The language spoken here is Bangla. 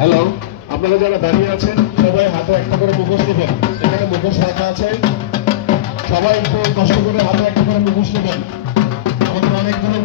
হ্যালো, আপনারা যারা দাঁড়িয়ে আছেন সবাই হাতে একটা করে মুখোশ নেবেন। এখানে মুখোশ রাখা আছে, সবাই একটু কষ্ট করে হাতে একটা করে মুখোশ নেবেন। আমাদের অনেকগুলো